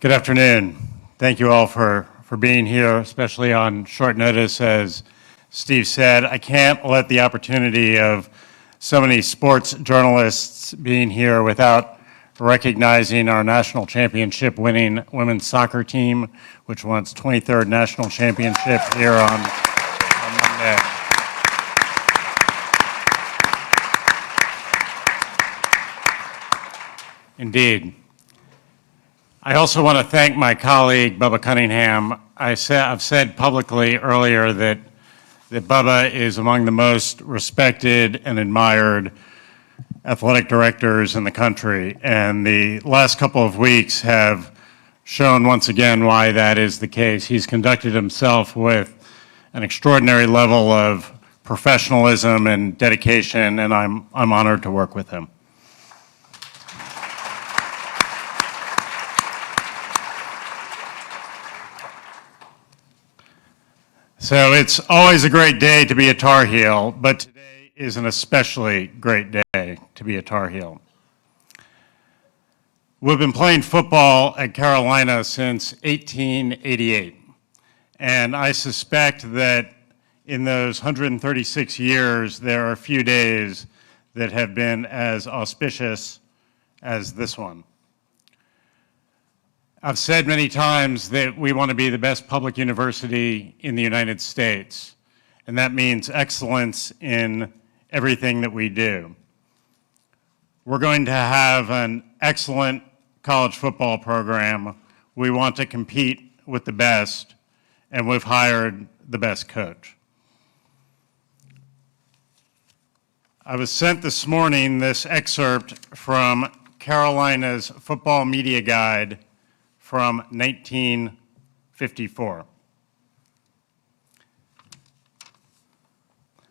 Good afternoon. Thank you all for being here, especially on short notice. As Steve said, I can't let the opportunity of so many sports journalists being here without recognizing our national championship winning women's soccer team, which won its 23rd national championship here on Monday. Indeed. I also want to thank my colleague, Bubba Cunningham. I've said publicly earlier that Bubba is among the most respected and admired athletic directors in the country, and the last couple of weeks have shown once again why that is the case. He's conducted himself with an extraordinary level of professionalism and dedication, and I'm honored to work with him. So it's always a great day to be a Tar Heel, but today is an especially great day to be a Tar Heel. We've been playing football at Carolina since 1888, and I suspect that in those 136 years, there are a few days that have been as auspicious as this one. I've said many times that we want to be the best public university in the United States, and that means excellence in everything that we do. We're going to have an excellent college football program. We want to compete with the best, and we've hired the best coach. I was sent this morning this excerpt from Carolina's Football Media Guide from 1954.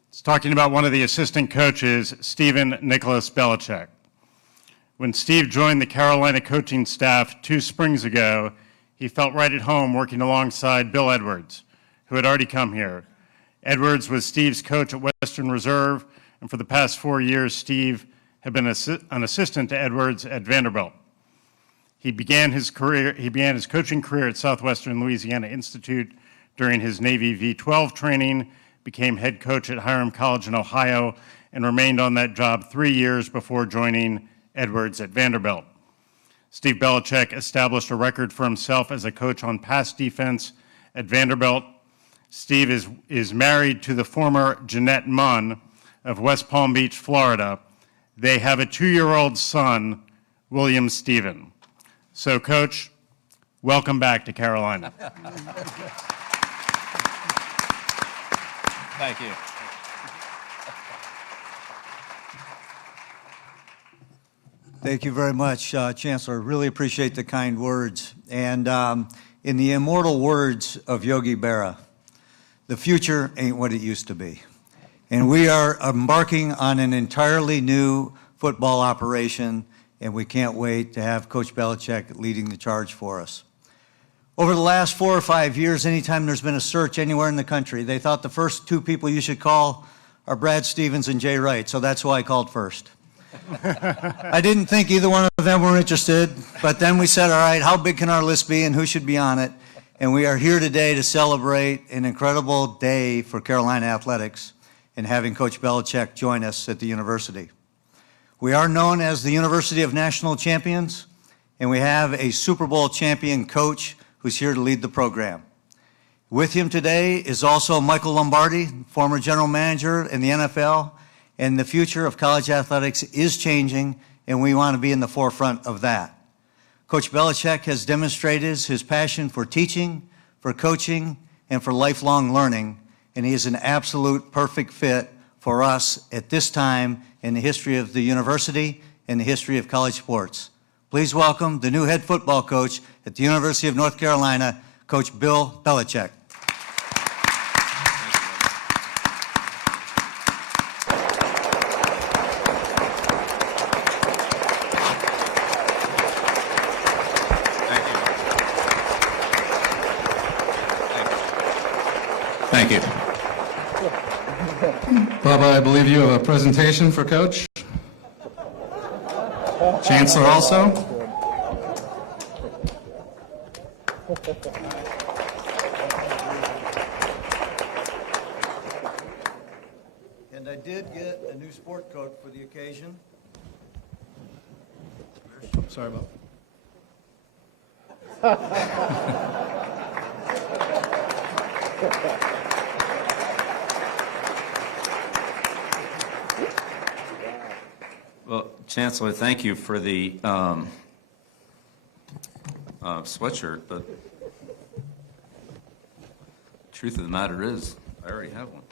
It's talking about one of the assistant coaches, Stephen Nicholas Belichick. When Steve joined the Carolina coaching staff 2 springs ago, he felt right at home working alongside Bill Edwards, who had already come here. Edwards was Steve's coach at Western Reserve, and for the past 4 years, Steve had been an assistant to Edwards at Vanderbilt. He began his coaching career at Southwestern Louisiana Institute during his Navy V-12 training, became head coach at Hiram College in Ohio, and remained on that job 3 years before joining Edwards at Vanderbilt. Steve Belichick established a record for himself as a coach on pass defense at Vanderbilt. Steve is married to the former Jeanette Munn of West Palm Beach, Florida. They have a 2-year-old son, William Stephen. So, Coach, welcome back to Carolina. Thank you. Thank you very much, Chancellor. Really appreciate the kind words. And in the immortal words of Yogi Berra, the future ain't what it used to be. And we are embarking on an entirely new football operation, and we can't wait to have Coach Belichick leading the charge for us. Over the last 4 or 5 years, anytime there's been a search anywhere in the country, they thought the first 2 people you should call are Brad Stevens and Jay Wright, so that's why I called first. I didn't think either one of them were interested, but then we said, all right, how big can our list be and who should be on it? And we are here today to celebrate an incredible day for Carolina Athletics and having Coach Belichick join us at the university. We are known as the University of National Champions, and we have a Super Bowl champion coach who's here to lead the program. With him today is also Michael Lombardi, former general manager in the NFL, and the future of college athletics is changing, and we want to be in the forefront of that. Coach Belichick has demonstrated his passion for teaching, for coaching, and for lifelong learning, and he is an absolute perfect fit for us at this time in the history of the university and the history of college sports. Please welcome the new head football coach at the University of North Carolina, Coach Bill Belichick. Thank you. Bubba, I believe you have a presentation for Coach. Chancellor also. And I did get a new sport coat for the occasion. Sorry about Well, Chancellor, thank you for the sweatshirt, but truth of the matter is, I already have one.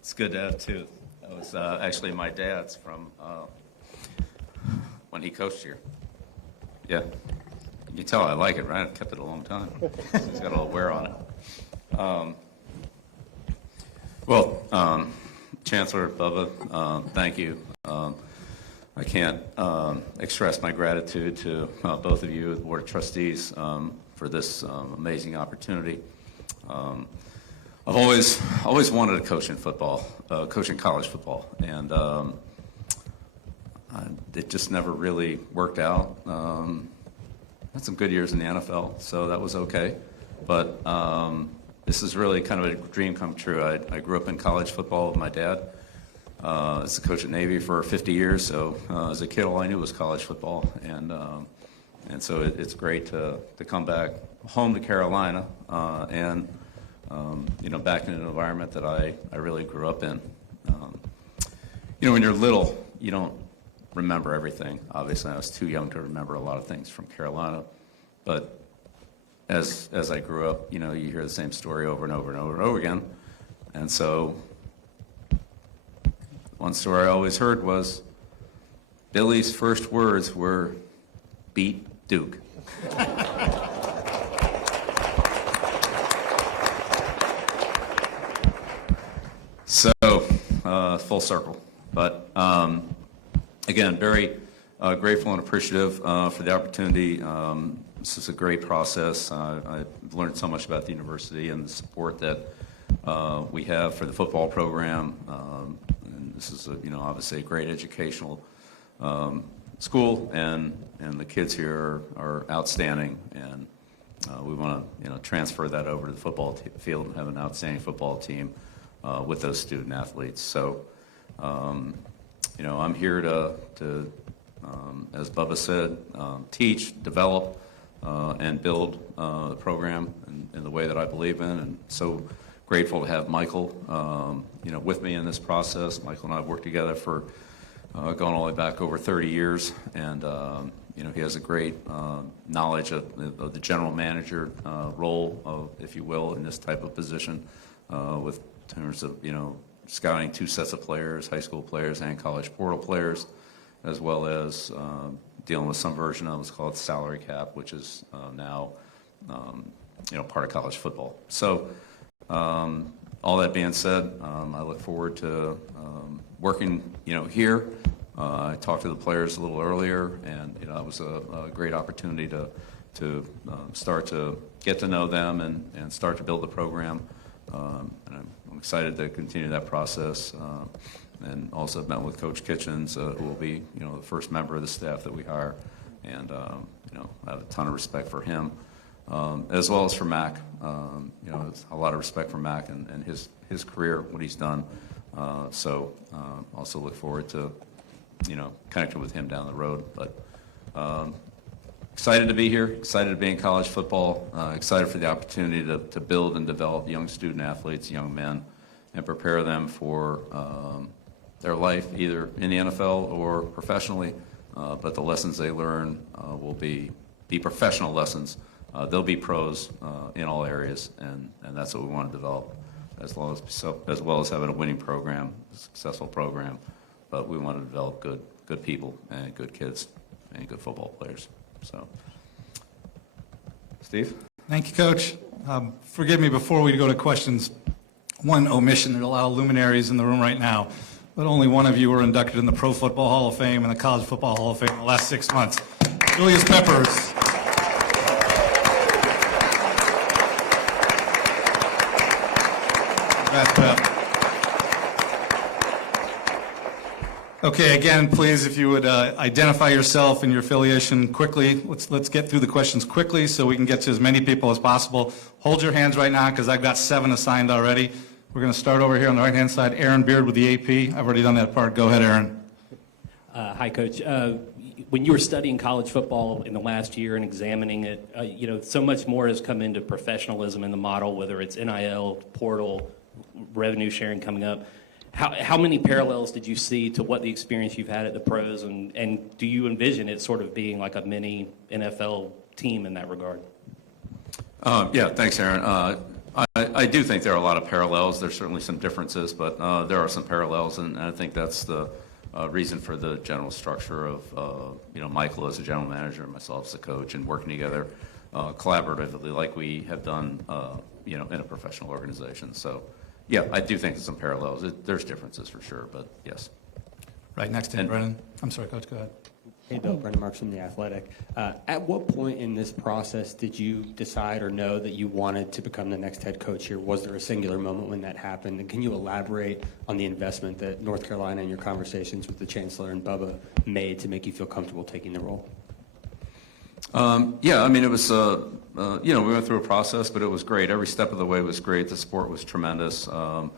It's good to have two. That was actually my dad's from when he coached here. Yeah. You can tell I like it, right? I've kept it a long time. It's got a little wear on it. Chancellor Bubba, thank you. I can't express my gratitude to both of you, the Board of Trustees, for this amazing opportunity. I've always wanted to coach in football, coach in college football, and it just never really worked out. Had some good years in the NFL, so that was okay. But this is really kind of a dream come true. I grew up in college football with my dad. As a coach at Navy for 50 years, so as a kid, all I knew was college football, and so it's great to come back home to Carolina and back in an environment that I really grew up in. When you're little, you don't remember everything. Obviously, I was too young to remember a lot of things from Carolina, but as I grew up, you hear the same story over and over and over and over again, and so one story I always heard was Billy's first words were, "Beat Duke." So, full circle. But again, very grateful and appreciative for the opportunity. This is a great process. I've learned so much about the university and the support that we have for the football program. And this is, obviously a great educational school, and the kids here are outstanding. And we want to, transfer that over to the football field and have an outstanding football team with those student athletes. So, I'm here to as Bubba said, teach, develop, and build the program in the way that I believe in. And so grateful to have Michael, with me in this process. Michael and I have worked together for going all the way back over 30 years, and he has a great knowledge of the general manager role, if you will, in this type of position, with terms of scouting two sets of players, high school players and college portal players, as well as dealing with some version of what's called salary cap, which is now part of college football. So all that being said, I look forward to working here. I talked to the players a little earlier, and it was a great opportunity to start to get to know them and start to build the program. And I'm excited to continue that process. And also met with Coach Kitchens, who will be, the first member of the staff that we hire. And, I have a ton of respect for him, as well as for Mac. A lot of respect for Mac and his career, what he's done. So also look forward to, connecting with him down the road. But excited to be here, excited to be in college football, excited for the opportunity to build and develop young student athletes, young men, and prepare them for their life, either in the NFL or professionally. But the lessons they learn will be professional lessons. They'll be pros in all areas, and that's what we want to develop, as well as having a winning program, a successful program. But we want to develop good people and good kids and good football players. So, Steve? Thank you, Coach. Forgive me before we go to questions. One omission that allow luminaries in the room right now, but only one of you were inducted in the Pro Football Hall of Fame and the College Football Hall of Fame in the last 6 months. Julius Peppers. Wrap up. Okay, again, please, if you would identify yourself and your affiliation quickly. Let's get through the questions quickly so we can get to as many people as possible. Hold your hands right now because I've got 7 assigned already. We're going to start over here on the right-hand side. Aaron Beard with the AP. I've already done that part. Go ahead, Aaron. Hi, Coach. When you were studying college football in the last year and examining it, so much more has come into professionalism in the model, whether it's NIL, portal, revenue sharing coming up. How many parallels did you see to what the experience you've had at the pros, and do you envision it sort of being like a mini NFL team in that regard? Yeah, thanks, Aaron. I do think there are a lot of parallels. There's certainly some differences, but there are some parallels, and I think that's the reason for the general structure of Michael as a general manager and myself as a coach, and working together collaboratively like we have done in a professional organization. So. Yeah, I do think there's some parallels. There's differences for sure, but yes. Right next to him, Brennan. I'm sorry, Coach, go ahead. Hey, Bill, Brendan Marks from The Athletic. At what point in this process did you decide or know that you wanted to become the next head coach here? Was there a singular moment when that happened? And can you elaborate on the investment that North Carolina and your conversations with the Chancellor and Bubba made to make you feel comfortable taking the role? Yeah, I mean, it was, we went through a process, but it was great. Every step of the way was great. The support was tremendous. All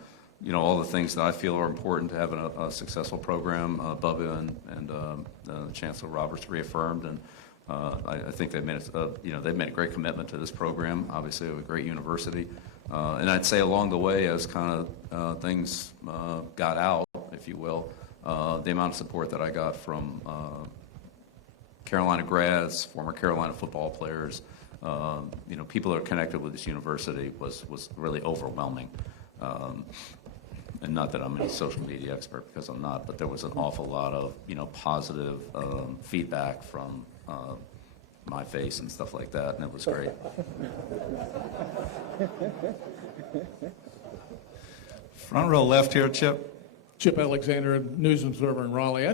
the things that I feel are important to have a successful program, Bubba and Chancellor Roberts reaffirmed, and I think they've made a great commitment to this program. Obviously, a great university, and I'd say along the way, as kind of things got out, if you will, the amount of support that I got from Carolina grads, former Carolina football players, people that are connected with this university was really overwhelming. And not that I'm any social media expert, because I'm not, but there was an awful lot of, positive feedback from my face and stuff like that, and it was great. Front row left here, Chip. Chip Alexander, News Observer in Raleigh.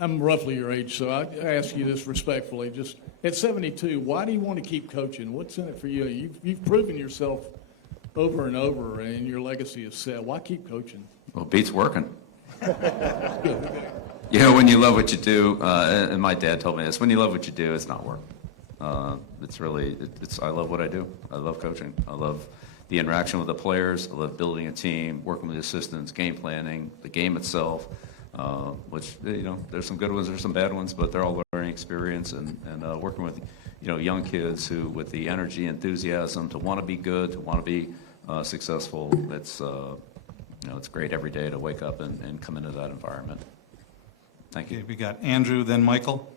I'm roughly your age, so I ask you this respectfully. Just at 72, why do you want to keep coaching? What's in it for you? You've proven yourself over and over, and your legacy is set. Why keep coaching? Well, beats working. When you love what you do, and my dad told me this, when you love what you do, it's not work. I love what I do. I love coaching. I love the interaction with the players. I love building a team, working with the assistants, game planning, the game itself. Which there's some good ones, there's some bad ones, but they're all learning experience, and working with young kids who, with the energy, enthusiasm to want to be good, to want to be successful. It's great every day to wake up and come into that environment. Thank you. Okay, we got Andrew, then Michael.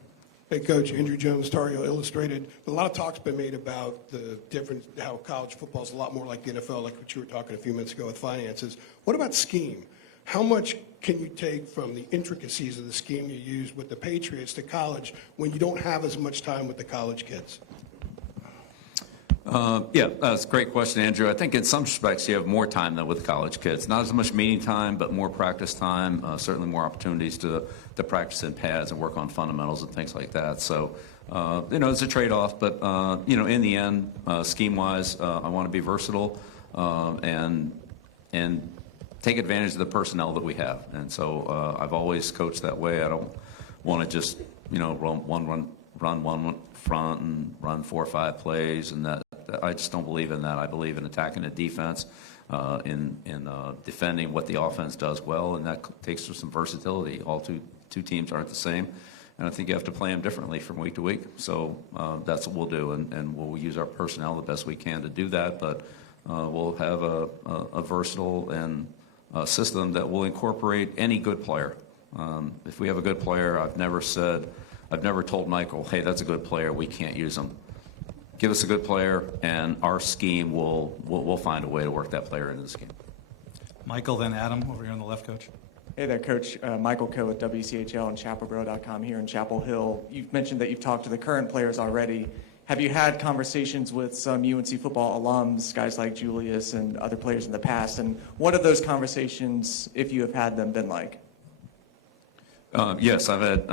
Hey, Coach. Andrew Jones, Tar Heel Illustrated. A lot of talk's been made about the difference, how college football is a lot more like the NFL, like what you were talking a few minutes ago with finances. What about scheme? How much can you take from the intricacies of the scheme you use with the Patriots to college when you don't have as much time with the college kids? That's a great question, Andrew. I think in some respects you have more time than with college kids. Not as much meeting time, but more practice time, certainly more opportunities to practice in pads and work on fundamentals and things like that. So, it's a trade-off, but, in the end, scheme-wise, I want to be versatile and take advantage of the personnel that we have. And so I've always coached that way. I don't want to just, run one front and run 4 or 5 plays, and that I just don't believe in that. I believe in attacking the defense, in defending what the offense does well, and that takes some versatility. All two teams aren't the same, and I think you have to play them differently from week to week. So that's what we'll do, and we'll use our personnel the best we can to do that, but we'll have a versatile and system that will incorporate any good player. If we have a good player, I've never told Michael, hey, that's a good player, we can't use him. Give us a good player, and our scheme will find a way to work that player into the scheme. Michael, then Adam, over here on the left, Coach. Hey there, Coach. Michael Coe with WCHL and ChapelGrow.com here in Chapel Hill. You've mentioned that you've talked to the current players already. Have you had conversations with some UNC football alums, guys like Julius and other players in the past? And what have those conversations, if you have had them, been like? Yes, I've had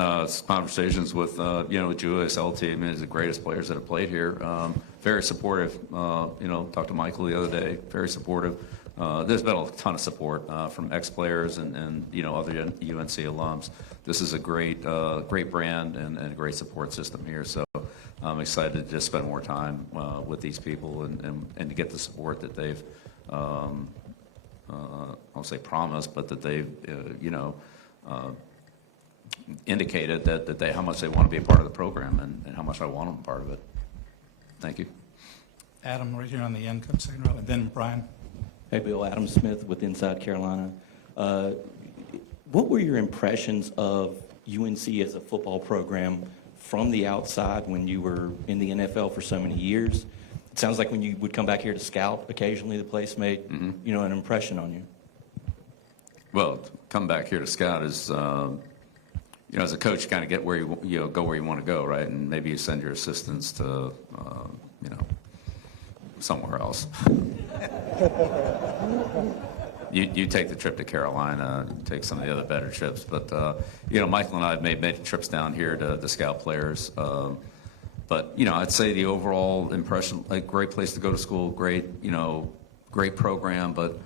conversations with, Julius, LT. I mean, he's the greatest players that have played here. Very supportive. Talked to Michael the other day. Very supportive. There's been a ton of support from ex-players and other UNC alums. This is a great brand and a great support system here. So I'm excited to just spend more time with these people and to get the support that they've, I'll say promised, but that they've, indicated that how much they want to be a part of the program and how much I want them a part of it. Thank you. Adam, right here on the end, second row, and then Brian. Hey, Bill, Adam Smith with Inside Carolina. What were your impressions of UNC as a football program from the outside when you were in the NFL for so many years? It sounds like when you would come back here to scout, occasionally the place made, an impression on you. Well, come back here to scout is, as a coach, you kind of get where you go where you want to go, right? And maybe you send your assistants to, somewhere else. You take the trip to Carolina, take some of the other better trips. But, Michael and I have made many trips down here to scout players. But, I'd say the overall impression, like, great place to go to school, great program. But,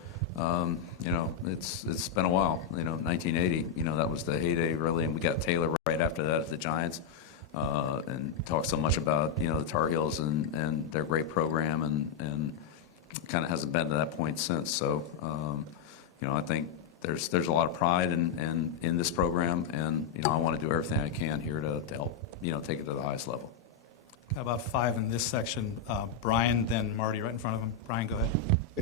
it's been a while. 1980, that was the heyday, really. And we got Taylor right after that at the Giants. And talked so much about, the Tar Heels and their great program and kind of hasn't been to that point since. So, I think there's a lot of pride in this program, and I want to do everything I can here to help take it to the highest level. Got about 5 in this section. Brian, then Marty, right in front of him. Brian, go ahead.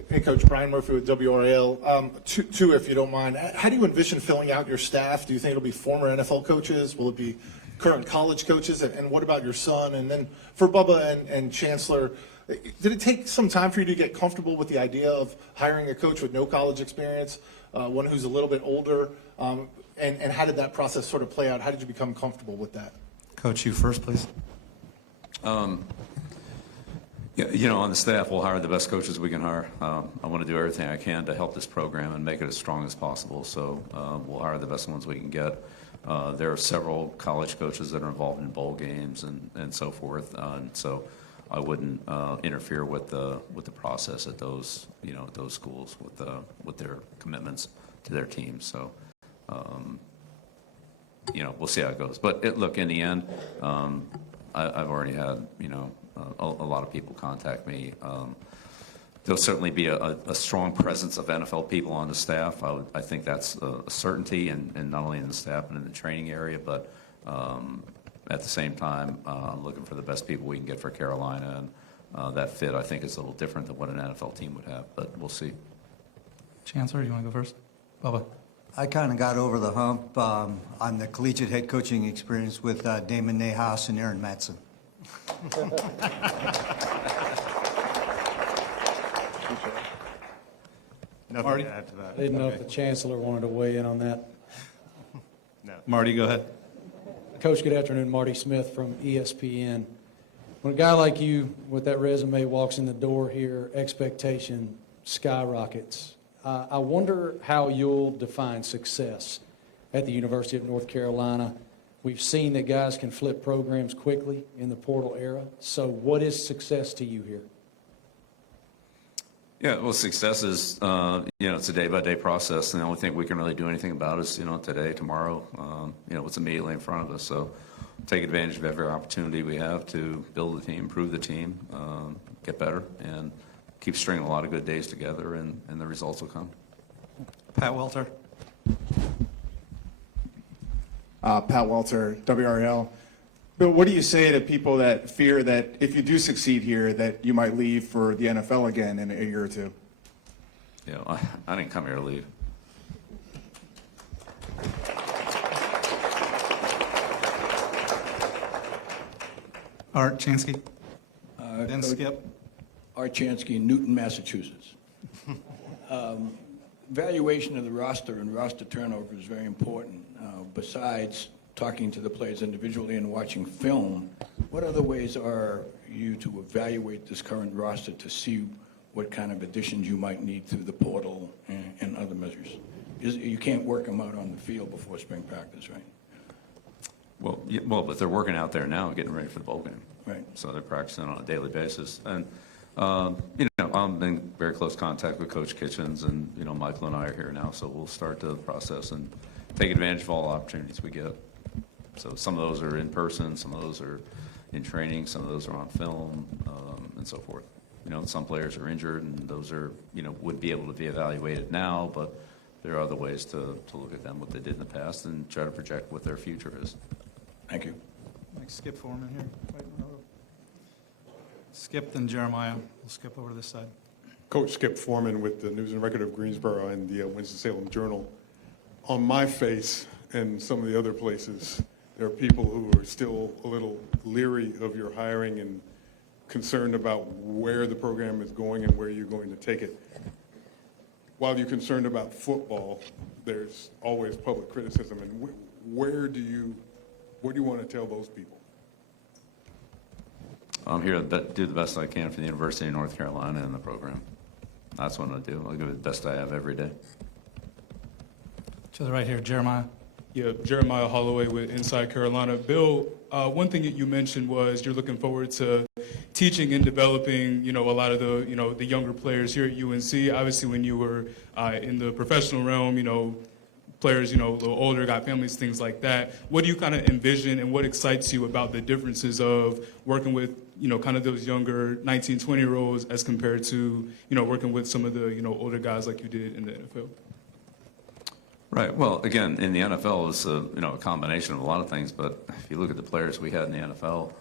Hey, Coach. Brian Murphy with WRAL. Two, if you don't mind. How do you envision filling out your staff? Do you think it'll be former NFL coaches? Will it be current college coaches? And what about your son? And then for Bubba and Chancellor, did it take some time for you to get comfortable with the idea of hiring a coach with no college experience, one who's a little bit older? And how did that process sort of play out? How did you become comfortable with that? Coach, you first, please. On the staff, we'll hire the best coaches we can hire. I want to do everything I can to help this program and make it as strong as possible. So we'll hire the best ones we can get. There are several college coaches that are involved in bowl games and so forth. And so I wouldn't interfere with the process at those schools with their commitments to their teams. So we'll see how it goes. But look, in the end, I've already had a lot of people contact me. There'll certainly be a strong presence of NFL people on the staff. I think that's a certainty, and not only in the staff but in the training area. But at the same time, I'm looking for the best people we can get for Carolina, and that fit I think is a little different than what an NFL team would have. But we'll see. Chancellor, you want to go first? Bubba. I kind of got over the hump on the collegiate head coaching experience with Damon Nahas and Aaron Matson. Nothing Marty? to add to that. I didn't know if the chancellor wanted to weigh in on that. No. Marty, go ahead. Coach, good afternoon. Marty Smith from ESPN. When a guy like you with that resume walks in the door here, expectation skyrockets. I wonder how you'll define success at the University of North Carolina. We've seen that guys can flip programs quickly in the portal era. So what is success to you here? Yeah, well, success is, it's a day-by-day process, and the only thing we can really do anything about is, today, tomorrow, what's immediately in front of us. So take advantage of every opportunity we have to build the team, improve the team, get better, and keep stringing a lot of good days together, and the results will come. Pat Welter. Pat Welter, WRL. Bill, what do you say to people that fear that if you do succeed here, that you might leave for the NFL again in a year or two? I didn't come here to leave. Art Chansky. Then Skip. Art Chansky in Newton, Massachusetts. Valuation of the roster and roster turnover is very important. Besides talking to the players individually and watching film, what other ways are you to evaluate this current roster to see what kind of additions you might need through the portal and other measures? You can't work them out on the field before spring practice, right? But they're working out there now, getting ready for the bowl game. Right. So they're practicing on a daily basis. And, I'm in very close contact with Coach Kitchens, and, Michael and I are here now, so we'll start the process and take advantage of all opportunities we get. So some of those are in person, some of those are in training, some of those are on film, and so forth. Some players are injured, and those are, would be able to be evaluated now, but there are other ways to look at them, what they did in the past, and try to project what their future is. Thank you. Next, Skip Foreman here. Right in the row. Skip, then Jeremiah. We'll skip over to this side. Coach Skip Foreman with the News and Record of Greensboro and the Winston-Salem Journal. On my face and some of the other places, there are people who are still a little leery of your hiring and concerned about where the program is going and where you're going to take it. While you're concerned about football, there's always public criticism. And where do you want to tell those people? I'm here to do the best I can for the University of North Carolina and the program. That's what I do. I'll give it the best I have every day. To the right here, Jeremiah. Yeah, Jeremiah Holloway with Inside Carolina. Bill, one thing that you mentioned was you're looking forward to teaching and developing, a lot of the younger players here at UNC. Obviously, when you were in the professional realm, players, a little older, got families, things like that. What do you kind of envision, and what excites you about the differences of working with, kind of those younger 19, 20-year-olds as compared to, working with some of the, older guys like you did in the NFL? Right. Well, again, in the NFL, it's a combination of a lot of things. But if you look at the players we had in the NFL,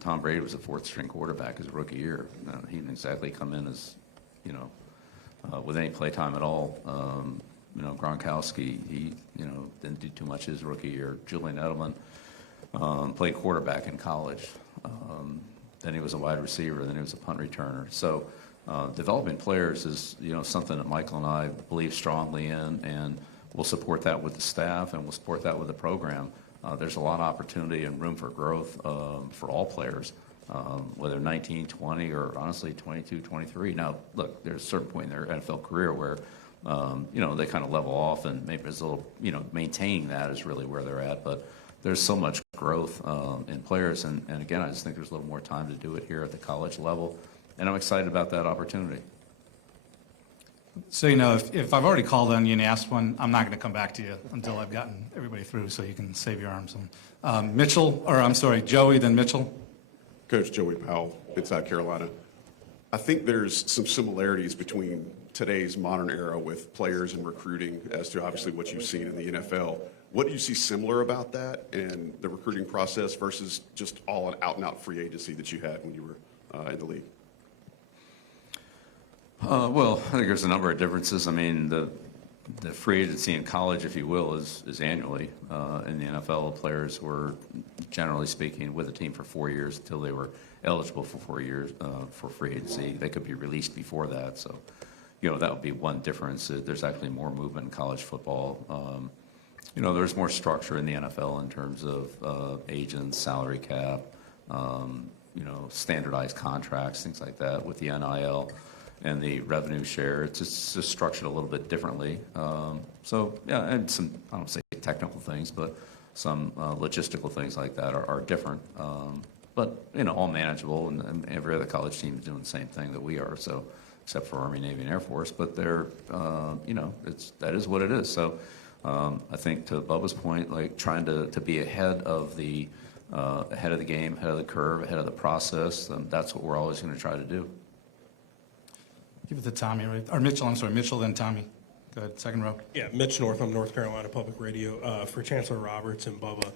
Tom Brady was a fourth-string quarterback his rookie year. He didn't exactly come in as, with any play time at all. Gronkowski, he, didn't do too much his rookie year. Julian Edelman played quarterback in college. Then he was a wide receiver. Then he was a punt returner. So developing players is, something that Michael and I believe strongly in, and we'll support that with the staff, and we'll support that with the program. There's a lot of opportunity and room for growth for all players, whether 19, 20, or honestly 22, 23. Now, look, there's a certain point in their NFL career where, they kind of level off, and maybe there's a little, maintaining that is really where they're at. But there's so much growth in players, and again, I just think there's a little more time to do it here at the college level, and I'm excited about that opportunity. So, if I've already called on you and asked one, I'm not going to come back to you until I've gotten everybody through, so you can save your arms. Joey, then Mitchell. Coach Joey Powell, Inside Carolina. I think there's some similarities between today's modern era with players and recruiting as to obviously what you've seen in the NFL. What do you see similar about that and the recruiting process versus just all an out-and-out free agency that you had when you were in the league? Well, I think there's a number of differences. I mean, the free agency in college, if you will, is annually. In the NFL, players were, generally speaking, with the team for 4 years until they were eligible for 4 years for free agency. They could be released before that. So, that would be one difference. There's actually more movement in college football. There's more structure in the NFL in terms of agents, salary cap, standardized contracts, things like that with the NIL and the revenue share. It's just structured a little bit differently. And some, I don't say technical things, but some logistical things like that are different. But all manageable, and every other college team is doing the same thing that we are. So, except for Army, Navy, and Air Force, but they're, that is what it is. So, I think to Bubba's point, like trying to be ahead of the game, ahead of the curve, ahead of the process, that's what we're always going to try to do. Give it to Tommy, right? Or Mitchell, Mitchell, then Tommy. Go ahead, second row. Yeah, Mitch Northam, North Carolina Public Radio. For Chancellor Roberts and Bubba,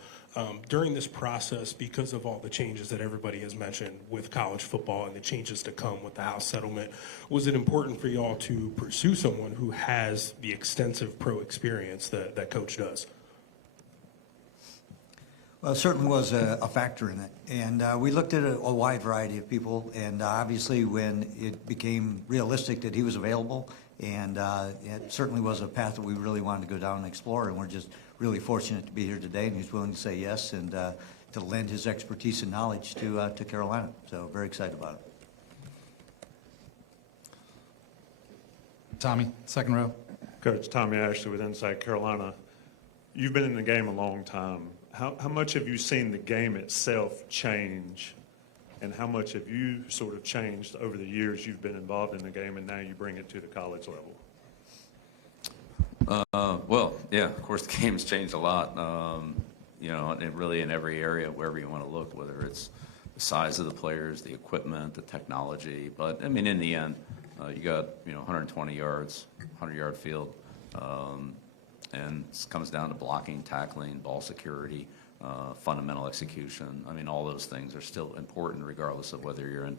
during this process, because of all the changes that everybody has mentioned with college football and the changes to come with the House settlement, was it important for y'all to pursue someone who has the extensive pro experience that Coach does? Well, it certainly was a factor in it. And we looked at a wide variety of people, and obviously when it became realistic that he was available, and it certainly was a path that we really wanted to go down and explore, and we're just really fortunate to be here today, and he's willing to say yes and to lend his expertise and knowledge to Carolina. So very excited about it. Tommy, second row. Coach Tommy Ashley with Inside Carolina. You've been in the game a long time. how much have you seen the game itself change, and how much have you sort of changed over the years you've been involved in the game, and now you bring it to the college level? Well, yeah, of course, the game's changed a lot, you know, and really in every area, wherever you want to look, whether it's the size of the players, the equipment, the technology. But, I mean, in the end, you got, you know, 120 yards, 100-yard field, and it comes down to blocking, tackling, ball security, fundamental execution. I mean, all those things are still important regardless of whether you're in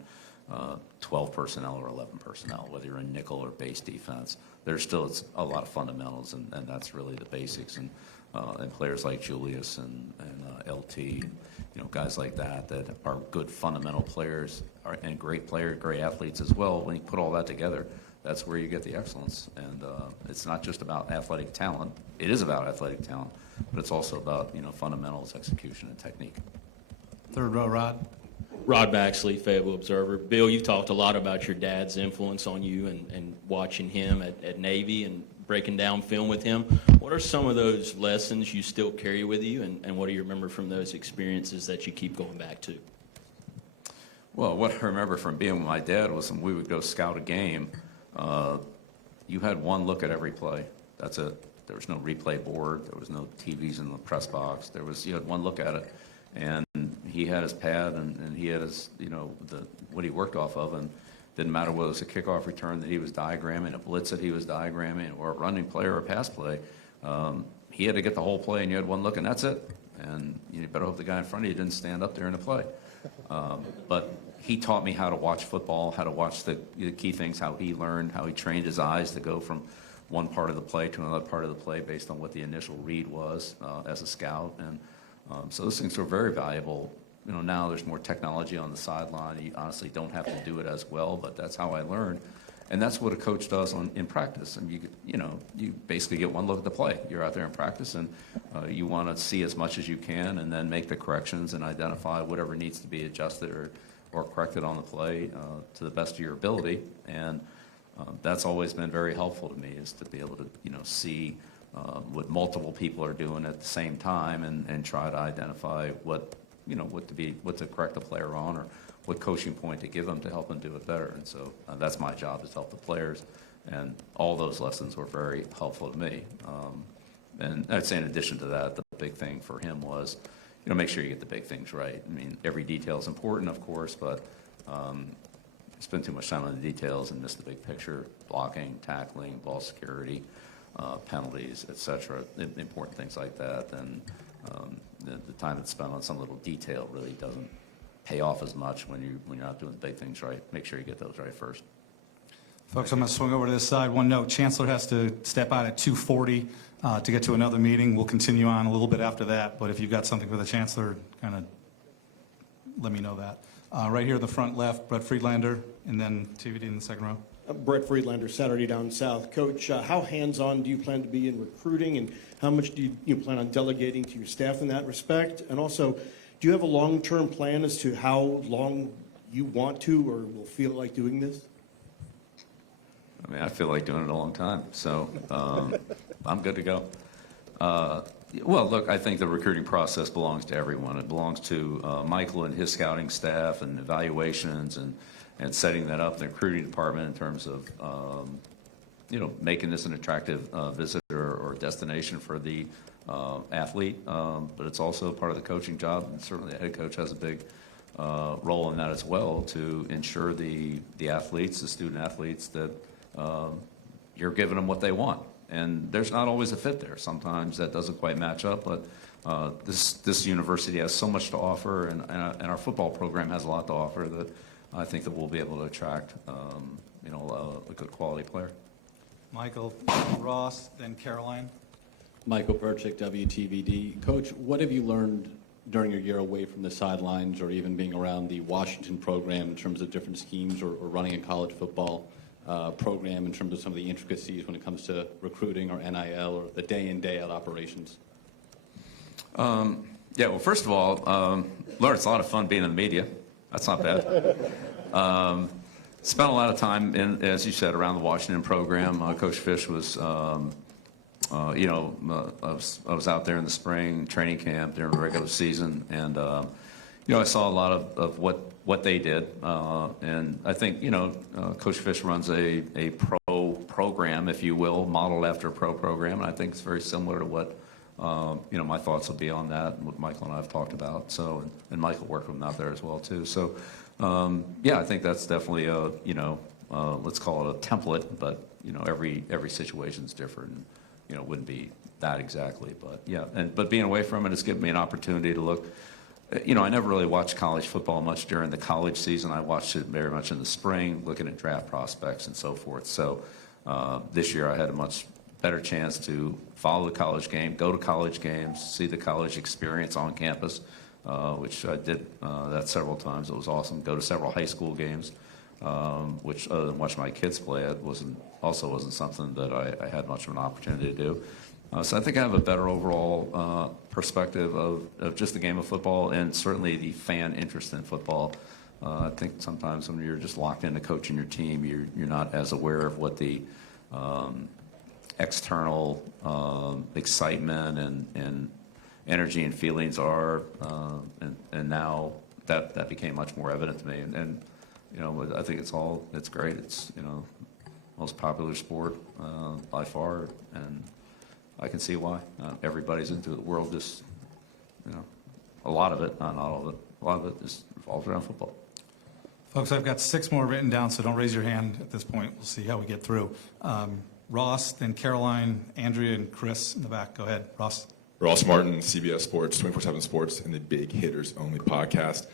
12 personnel or 11 personnel, whether you're in nickel or base defense. There's still a lot of fundamentals, and that's really the basics. And players like Julius and LT, you know, guys like that are good fundamental players and great athletes as well. When you put all that together, that's where you get the excellence. And it's not just about athletic talent. It is about athletic talent, but it's also about, you know, fundamentals, execution, and technique. Third row, Rod. Rod Baxley, Fayetteville Observer. Bill, you've talked a lot about your dad's influence on you and watching him at Navy and breaking down film with him. What are some of those lessons you still carry with you, and what do you remember from those experiences that you keep going back to? Well, what I remember from being with my dad was when we would go scout a game, you had one look at every play. That's it. There was no replay board. There was no TVs in the press box. You had one look at it. And he had his pad, and he had his, you know, what he worked off of, and didn't matter whether it was a kickoff return that he was diagramming, a blitz that he was diagramming, or a running play or a pass play. He had to get the whole play, and you had one look, and that's it. And you better hope the guy in front of you didn't stand up there in the play. But he taught me how to watch football, how to watch the key things, how he learned, how he trained his eyes to go from one part of the play to another part of the play based on what the initial read was as a scout. And so those things are very valuable. You know, now there's more technology on the sideline. You honestly don't have to do it as well, but that's how I learned. And that's what a coach does in practice. And you basically get one look at the play. You're out there in practice, and you want to see as much as you can, and then make the corrections and identify whatever needs to be adjusted or corrected on the play to the best of your ability. And that's always been very helpful to me, is to be able to, you know, see what multiple people are doing at the same time, and try to identify what to correct the player on, or what coaching point to give them to help them do it better. And so that's my job, is to help the players. And all those lessons were very helpful to me. And I'd say in addition to that, the big thing for him was, you know, make sure you get the big things right. I mean, every detail is important, of course, but spend too much time on the details and miss the big picture: blocking, tackling, ball security, penalties, etc. Important things like that. And the time that's spent on some little detail really doesn't pay off as much when you're not doing the big things right. Make sure you get those right first. Folks, I'm going to swing over to this side. One note: Chancellor has to step out at 2:40 to get to another meeting. We'll continue on a little bit after that, but if you've got something for the Chancellor, kind of let me know that. Right here in the front left, Brett Friedlander, and then TVD in the second row. Brett Friedlander, Saturday Down South. Coach, how hands-on do you plan to be in recruiting, and how much do you plan on delegating to your staff in that respect? And also, do you have a long-term plan as to how long you want to or will feel like doing this? I mean, I feel like doing it a long time, so I'm good to go. Well, look, I think the recruiting process belongs to everyone. It belongs to Michael and his scouting staff, and evaluations, and setting that up, the recruiting department, in terms of making this an attractive visitor or destination for the athlete. But it's also part of the coaching job, and certainly the head coach has a big role in that as well, to ensure the athletes, the student athletes, that you're giving them what they want. And there's not always a fit there. Sometimes that doesn't quite match up, but this university has so much to offer, and our football program has a lot to offer, that I think that we'll be able to attract a good quality player. Michael, Ross, then Caroline. Michael Perchik, WTVD. Coach, what have you learned during your year away from the sidelines, or even being around the Washington program, in terms of different schemes, or running a college football program, in terms of some of the intricacies when it comes to recruiting or NIL or the day-in, day-out operations? Yeah, well, first of all, Lord, it's a lot of fun being in the media. That's not bad. Spent a lot of time, as you said, around the Washington program. Coach Fish was I was out there in the spring training camp during the regular season, and I saw a lot of what they did, and I think Coach Fish runs a pro program, if you will, modeled after a pro program, and I think it's very similar to what my thoughts will be on that, and what Michael and I have talked about. So, and Michael worked with them out there as well too. So, I think that's definitely a let's call it a template, but every situation is different. It wouldn't be that exactly, but yeah. But being away from it has given me an opportunity to look. I never really watched college football much during the college season. I watched it very much in the spring, looking at draft prospects and so forth. So this year I had a much better chance to follow the college game, go to college games, see the college experience on campus, which I did that several times. It was awesome. Go to several high school games, which other than watch my kids play, it wasn't something that I had much of an opportunity to do. So I think I have a better overall perspective of just the game of football and certainly the fan interest in football. I think sometimes when you're just locked into coaching your team, you're not as aware of what the external excitement and energy and feelings are, and now that became much more evident to me. And I think it's great. It's most popular sport by far, and I can see why. Everybody's into it. The world just, a lot of it, not all of it, a lot of it just revolves around football. Folks, I've got 6 more written down, so don't raise your hand at this point. We'll see how we get through. Ross, then Caroline, Andrea, and Chris in the back. Go ahead, Ross. Ross Martin, CBS Sports, 24/7 Sports, and the Big Hitters Only podcast.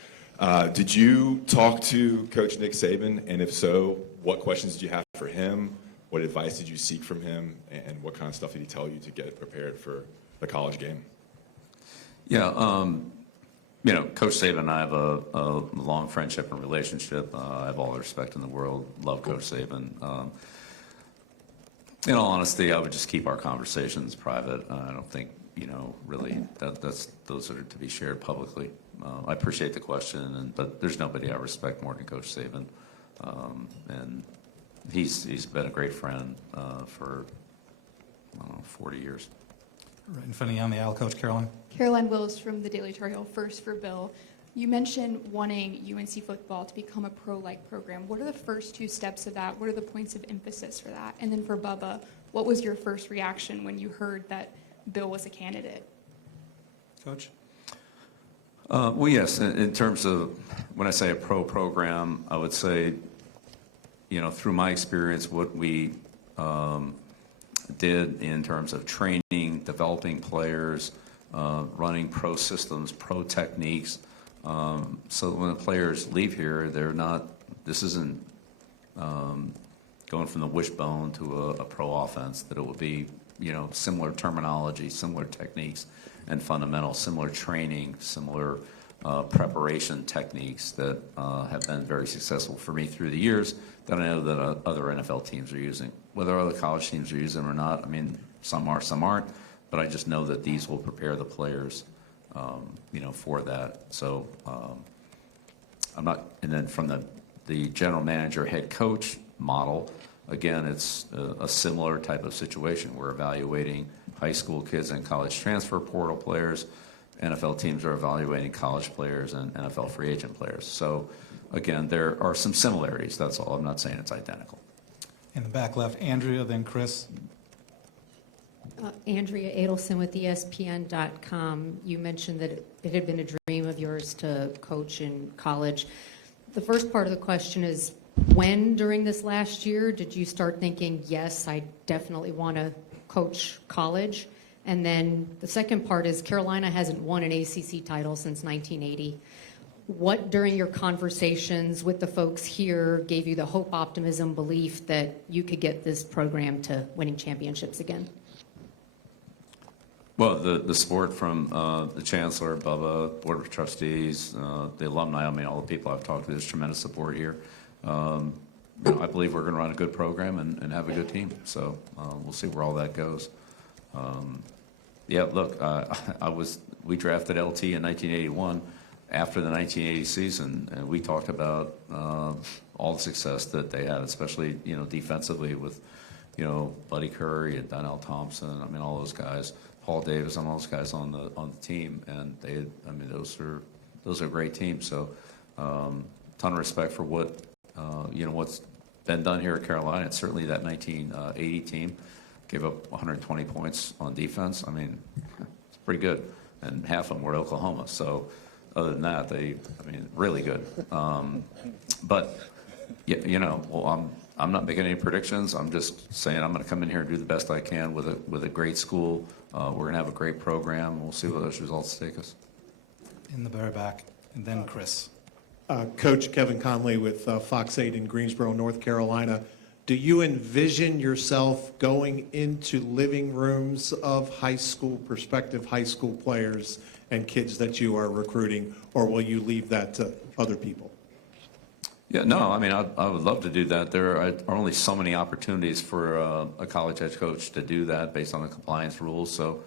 Did you talk to Coach Nick Saban? And if so, what questions did you have for him? What advice did you seek from him? And what kind of stuff did he tell you to get prepared for the college game? Yeah, Coach Saban and I have a long friendship and relationship. I have all the respect in the world. Love Coach Saban. In all honesty, I would just keep our conversations private. I don't think, really those are to be shared publicly. I appreciate the question, but there's nobody I respect more than Coach Saban. And he's been a great friend for, 40 years. Right in front of you on the aisle, Coach Caroline. Caroline Wills from the Daily Tar Heel. First for Bill. You mentioned wanting UNC football to become a pro-like program. What are the first 2 steps of that? What are the points of emphasis for that? And then for Bubba, what was your first reaction when you heard that Bill was a candidate? Coach? Well, yes, in terms of when I say a pro program, I would say, through my experience, what we did in terms of training, developing players, running pro systems, pro techniques, so that when the players leave here, this isn't going from the wishbone to a pro offense, that it will be, similar terminology, similar techniques and fundamentals, similar training, similar preparation techniques that have been very successful for me through the years that I know that other NFL teams are using. Whether other college teams are using them or not, I mean, some are, some aren't, but I just know that these will prepare the players, for that. So I'm not, and then from the general manager, head coach model, again, it's a similar type of situation. We're evaluating high school kids and college transfer portal players. NFL teams are evaluating college players and NFL free agent players. So again, there are some similarities. That's all. I'm not saying it's identical. In the back left, Andrea, then Chris. Andrea Adelson with ESPN.com. You mentioned that it had been a dream of yours to coach in college. The first part of the question is, when during this last year did you start thinking, yes, I definitely want to coach college? And then the second part is, Carolina hasn't won an ACC title since 1980. What, during your conversations with the folks here, gave you the hope, optimism, belief that you could get this program to winning championships again? Well, the support from the chancellor, Bubba, board of trustees, the alumni, I mean, all the people I've talked to, there's tremendous support here. I believe we're going to run a good program and have a good team. So we'll see where all that goes. Yeah, look, we drafted LT in 1981 after the 1980 season, and we talked about all the success that they had, especially defensively with Buddy Curry and Donnell Thompson. I mean, all those guys, Paul Davis, and all those guys on the team, and those are great teams. So, ton of respect for what's been done here at Carolina. It's certainly that 1980 team gave up 120 points on defense. I mean, it's pretty good, and half of them were Oklahoma. So, other than that, really good. But I'm not making any predictions. I'm just saying I'm going to come in here and do the best I can with a great school. We're going to have a great program. We'll see where those results take us. In the very back, and then Chris. Coach Kevin Conley with Fox 8 in Greensboro, North Carolina. Do you envision yourself going into living rooms of prospective high school players and kids that you are recruiting, or will you leave that to other people? Yeah, no, I would love to do that. There are only so many opportunities for a college head coach to do that based on the compliance rules. So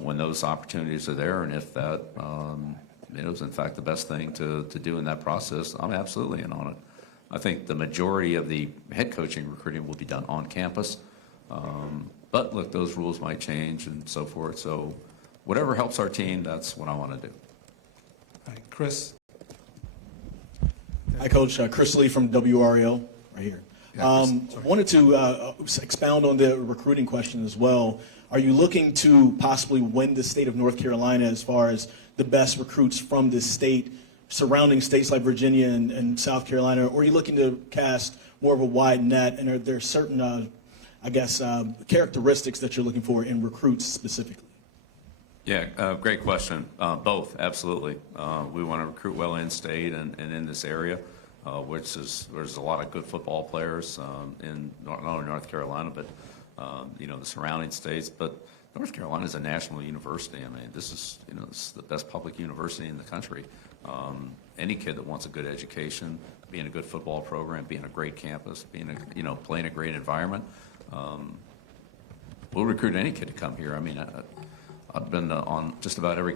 when those opportunities are there, and if that is in fact the best thing to do in that process, I'm absolutely in on it. I think the majority of the head coaching recruiting will be done on campus. But look, those rules might change and so forth. So whatever helps our team, that's what I want to do. All right, Chris. Hi, Coach. Chris Lee from WRL, right here. Wanted to expound on the recruiting question as well. Are you looking to possibly win the state of North Carolina as far as the best recruits from this state, surrounding states like Virginia and South Carolina, or are you looking to cast more of a wide net, and are there certain, characteristics that you're looking for in recruits specifically? Yeah, great question. Both, absolutely. We want to recruit well in-state and in this area, there's a lot of good football players in not only North Carolina, but the surrounding states. But North Carolina is a national university. This is the best public university in the country. Any kid that wants a good education, being a good football program, being a great campus, playing a great environment, we'll recruit any kid to come here. I've been on just about every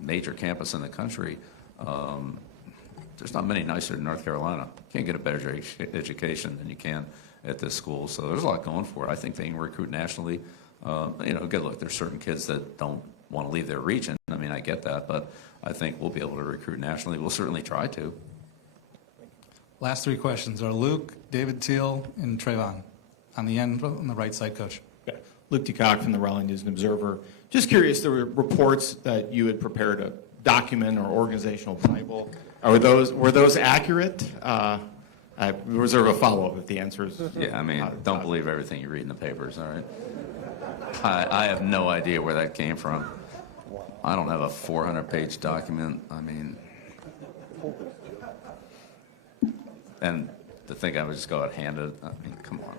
major campus in the country. There's not many nicer than North Carolina. You can't get a better education than you can at this school. So there's a lot going for it. I think they can recruit nationally. Good look, there's certain kids that don't want to leave their region. I get that, but I think we'll be able to recruit nationally. We'll certainly try to. Last three questions are Luke, David Teal, and Trayvon. On the end, on the right side, Coach. Okay. Luke DeCock from the Raleigh News and Observer. Just curious, there were reports that you had prepared a document or organizational Bible. Were those accurate? I reserve a follow-up if the answer is... Yeah, don't believe everything you read in the papers, all right? I have no idea where that came from. I don't have a 400-page document. And to think I would just go out handed, come on.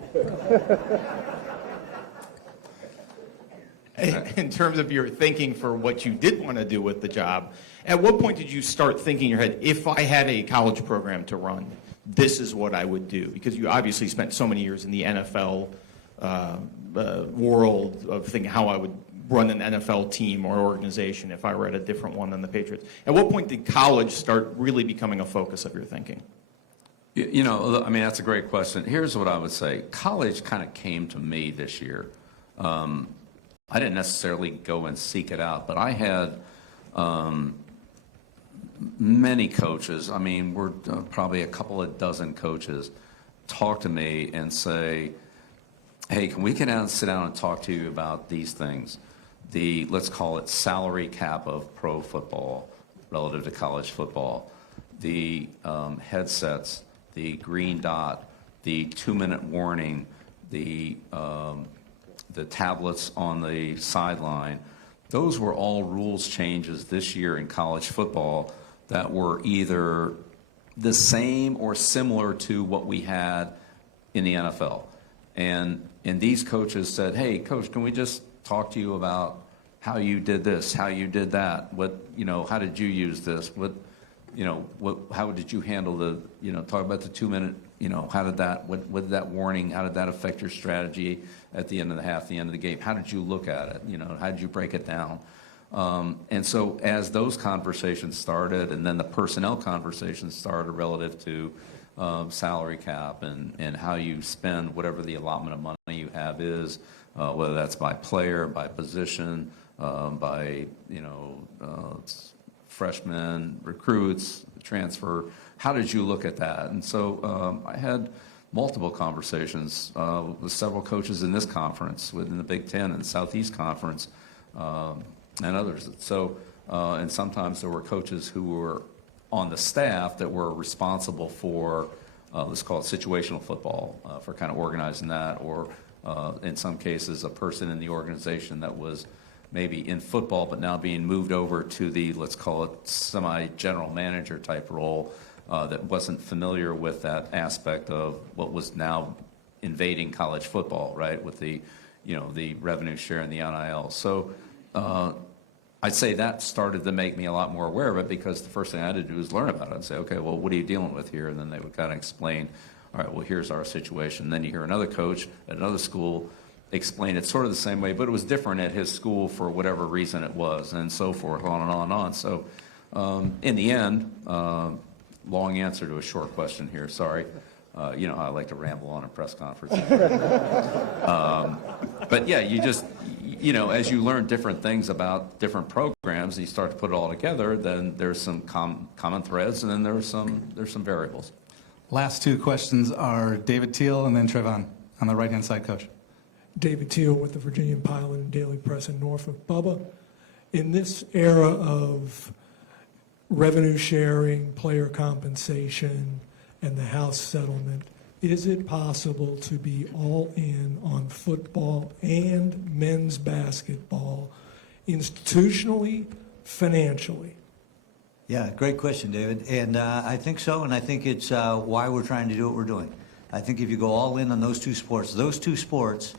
In terms of your thinking for what you did want to do with the job, at what point did you start thinking in your head, if I had a college program to run, this is what I would do? Because you obviously spent so many years in the NFL world of thinking how I would run an NFL team or organization if I were at a different one than the Patriots. At what point did college start really becoming a focus of your thinking? That's a great question. Here's what I would say. College kind of came to me this year. I didn't necessarily go and seek it out, but I had many coaches, we're probably a couple of dozen coaches, talk to me and say, hey, can we sit down and talk to you about these things? Let's call it salary cap of pro football relative to college football, the headsets, the green dot, the 2-minute warning, the tablets on the sideline. Those were all rules changes this year in college football that were either the same or similar to what we had in the NFL. And these coaches said, hey, Coach, can we just talk to you about how you did this, how you did that, how did you use this, how did you handle talk about the 2-minute, what did that warning, how did that affect your strategy at the end of the half, the end of the game? How did you look at it? How did you break it down? And so as those conversations started, and then the personnel conversations started relative to salary cap and how you spend whatever the allotment of money you have is, whether that's by player, by position, by freshmen, recruits, transfer. How did you look at that? And so I had multiple conversations with several coaches in this conference, within the Big Ten and Southeast Conference, and others. So, and sometimes there were coaches who were on the staff that were responsible for, let's call it situational football, for kind of organizing that, or in some cases, a person in the organization that was maybe in football but now being moved over to the, let's call it, semi-general manager type role, that wasn't familiar with that aspect of what was now invading college football, right, with the, the revenue share and the NIL. So I'd say that started to make me a lot more aware of it, because the first thing I had to do was learn about it and say, okay, well, what are you dealing with here? And then they would kind of explain, all right, well, here's our situation. And then you hear another coach at another school explain it sort of the same way, but it was different at his school for whatever reason it was, and so forth, on and on and on. So in the end, long answer to a short question here, sorry. You know how I like to ramble on a press conference. But yeah, you just, as you learn different things about different programs, and you start to put it all together, then there's some common threads, and then there's some variables. Last two questions are David Teal and then Trevon on the right-hand side, Coach. David Teal with the Virginia Pilot and Daily Press in Norfolk. Bubba, in this era of revenue sharing, player compensation, and the House settlement, is it possible to be all in on football and men's basketball institutionally, financially? Yeah, great question, David. And I think so, and I think it's why we're trying to do what we're doing. I think if you go all in on those two sports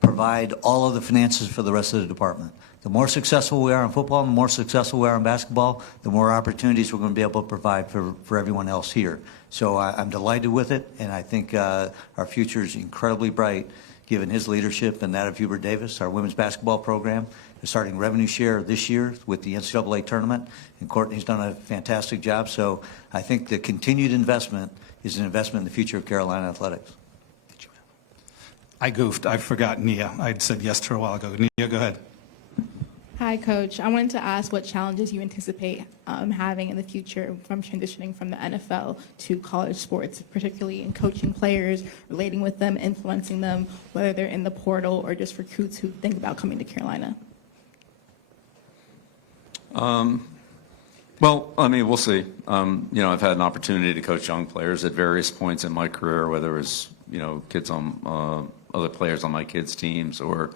provide all of the finances for the rest of the department. The more successful we are in football, the more successful we are in basketball, the more opportunities we're going to be able to provide for everyone else here. So I'm delighted with it, and I think our future is incredibly bright given his leadership and that of Hubert Davis. Our women's basketball program is starting revenue share this year with the NCAA tournament, and Courtney's done a fantastic job. So I think the continued investment is an investment in the future of Carolina athletics. I goofed. I forgot Nia. I'd said yes to her a while ago. Nia, go ahead. Hi, Coach. I wanted to ask what challenges you anticipate having in the future from transitioning from the NFL to college sports, particularly in coaching players, relating with them, influencing them, whether they're in the portal or just recruits who think about coming to Carolina. Well, I mean, we'll see. I've had an opportunity to coach young players at various points in my career, whether it was, kids on other players on my kids' teams, or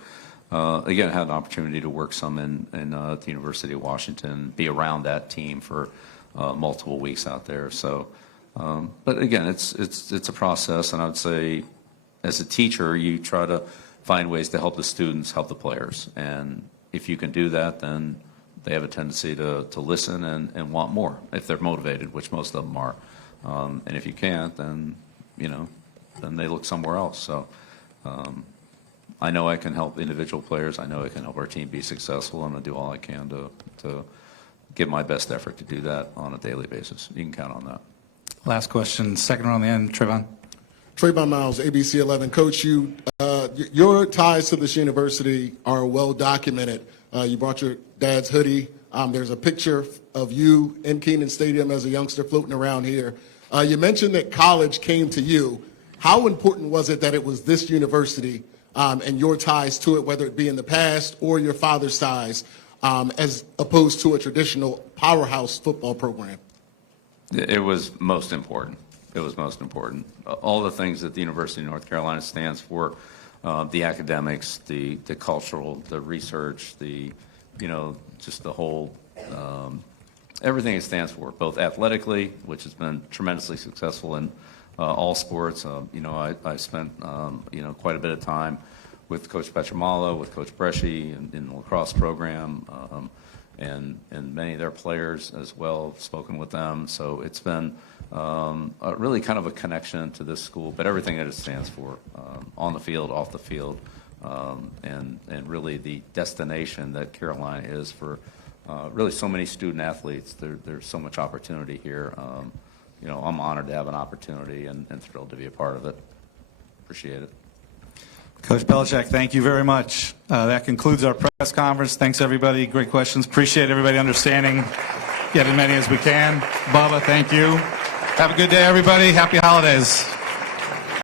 again, I had an opportunity to work some in the University of Washington, be around that team for multiple weeks out there. So, but again, it's a process, and I would say, as a teacher, you try to find ways to help the students, help the players, and if you can do that, then they have a tendency to listen and want more if they're motivated, which most of them are. And if you can't, then then they look somewhere else. So. I know I can help individual players. I know I can help our team be successful. I'm going to do all I can to give my best effort to do that on a daily basis. You can count on that. Last question, second row on the end, Trevon. Trayvon Miles, ABC 11. Coach, your ties to this university are well documented. You brought your dad's hoodie. There's a picture of you in Kenan Stadium as a youngster floating around here. You mentioned that college came to you. How important was it that it was this university and your ties to it, whether it be in the past or your father's ties, as opposed to a traditional powerhouse football program? It was most important. It was most important. All the things that the University of North Carolina stands for, the academics, the cultural, the research, just the whole, everything it stands for, both athletically, which has been tremendously successful in all sports. I spent quite a bit of time with Coach Petramalo, with Coach Bresci in the lacrosse program, and many of their players as well. Spoken with them, so it's been really kind of a connection to this school. But everything that it stands for, on the field, off the field, and really the destination that Carolina is for really so many student athletes. There's so much opportunity here. I'm honored to have an opportunity and thrilled to be a part of it. Appreciate it. Coach Belichick, thank you very much. That concludes our press conference. Thanks, everybody. Great questions. Appreciate everybody understanding. Get as many as we can. Bubba, thank you. Have a good day, everybody. Happy holidays.